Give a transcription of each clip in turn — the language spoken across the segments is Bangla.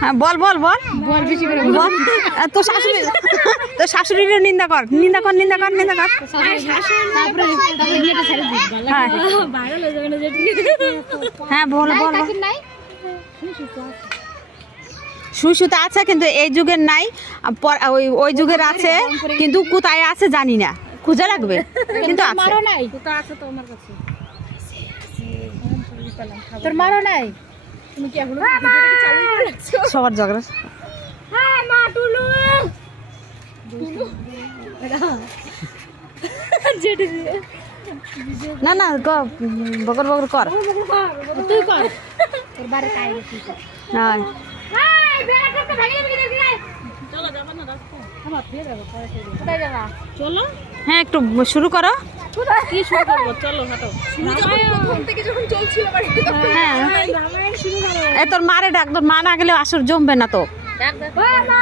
হ্যাঁ বল বল বল বল। তো শাশুড়ির নিন্দা কর নিন্দা কর নিন্দা কর নিন্দা কর। হ্যাঁ বল বল। সুই সুতা আছে কিন্তু এই যুগের নাই, ওই যুগের আছে কিন্তু কোথায় আছে জানি না, খুঁজে রাখবে কিন্তু আছে। তোর মারও নাই, তুমি কি এখনো ভিডিওটাকে চালু করে রাখছো? সবার ঝগড়া। হ্যাঁ মা টুলু জেডি না না বকর বকর কর, তুই কর তোর বারে কাই গেছিস। হ্যাঁ হাই বেটা তো ভাগিয়ে ভাগিয়ে দিই। চলো যাবা না রাস্তা আমার ফের যাবো পরে কোথায় যাবা? চলো হ্যাঁ একটু শুরু করো। কি শুরু করব? চলো হাঁটো। প্রথম থেকে যখন চলছিল বাড়িতে তখন রামায়ণ শুরু করো। এই তোর মারে ডাক, তোর মা না গেলে আসর জমবে না তো। ডাক ডাক মা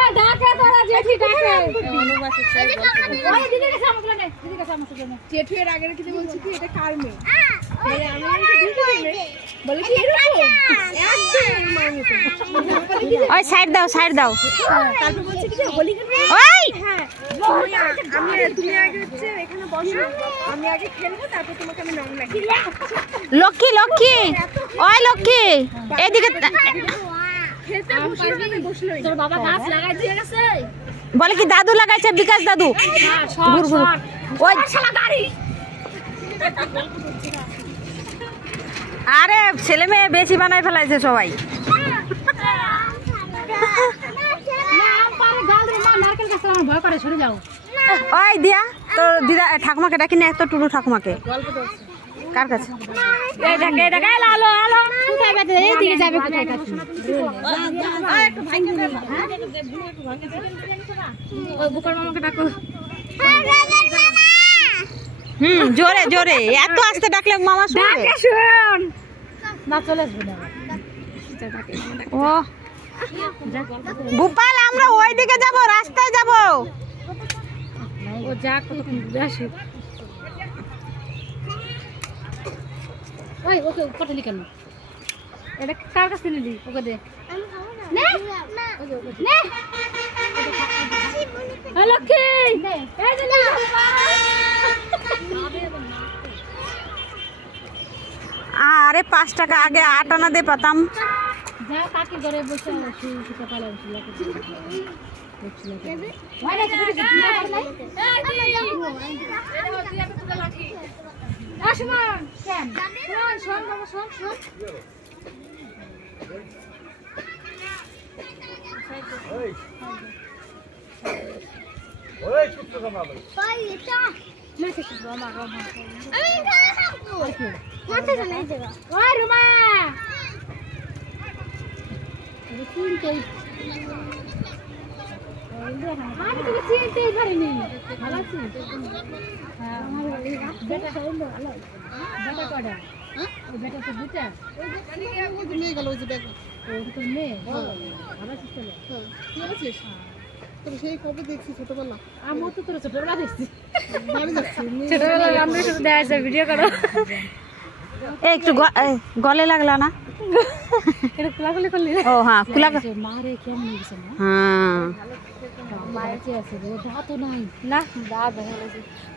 এ ডাকে তোরা জেঠি ডাকে অনুবাসে চাই বলতে। ওই দিদিকে সামনে নে, দিদিকে সামনে নে। জেঠু এর আগে কিছু বলছি কি এটা কার মেয়ে? মানে আমি আমাকে দিতে দিলে বলে কি এরকম একদম মাইনেতে। ওই সাইড দাও সাইড দাও। তারপর বলছে কি বলি কেন? ওই হ্যাঁ তুমি আগে হচ্ছে এখানে বসো, আমি আগে খেলবো তারপর তোমাকে আমি নাম লাগি। লক্ষ্মী লক্ষ্মী ওই লক্ষ্মী এদিকে। খেলতে বসলো তোর বাবা গাছ লাগাই দিয়ে গেছে। বলে কি দাদু লাগাইছে, বিকাশ দাদু। হ্যাঁ ঘুর ঘুর ওই শালা গাড়ি। আরে ছেলে মেয়ে বেশি বানাই ফেলাইছে সবাই। ওই দিয়া তোর দিদা ঠাকুমাকে ডাকি না, একটা টুটু ঠাকুমাকে। কার কাছে? এই দেখ এই দেখ আলো আলো কোথায় বেতে এই দিকে যাবে কোথায় কাছে? একটু ভাঙি দে একটু ভাঙি দে। ওই বুকার মামাকে ডাকো। জোরে জোরে, এত আস্তে ডাকলে মামা শুনবে। ডাকে শুন না, চলে আসবে না। ও গোপাল আমরা ওই দিকে যাব, রাস্তায় যাব। ও যা কতক্ষণ ঘুরে আসে। ওই ওকে পটলি কেন? এটা কার কাছে নিলি? ওকে দে। নে নে লক্ষ্মী এই যে নে। আরে 5 টাকা আগে 8 আনা দে পাতাম। যা কাকি ঘরে বসে সুতা পালা বসে আমি তোকে চিনতেই পারিনি। ভালো আছিস? হ্যাঁ আমার বেটা হলো ভালো। বেটা কয়টা? ওই বেটা তো দুটা। ওই যে মেয়ে গেল, ওই যে বেটা। ওই তো মেয়ে। ভালো আছিস তাহলে? হ্যাঁ ভালো আছিস? তোর সেই কবে দেখছি ছোটবেলা? আমিও তো তোর ছোটবেলা দেখছি। বাড়ি যাচ্ছি ছোটবেলা আমরা শুধু দেখা যায় ভিডিও করো। একটু গলে লাগলা না? এটা কুলাকুলি করলি? ও হ্যাঁ কুলা মারে কেমন হয়েছে না? হ্যাঁ মায়ের চেয়ে আছে, দাঁতও নাই না, দাঁত দেখা গেছে।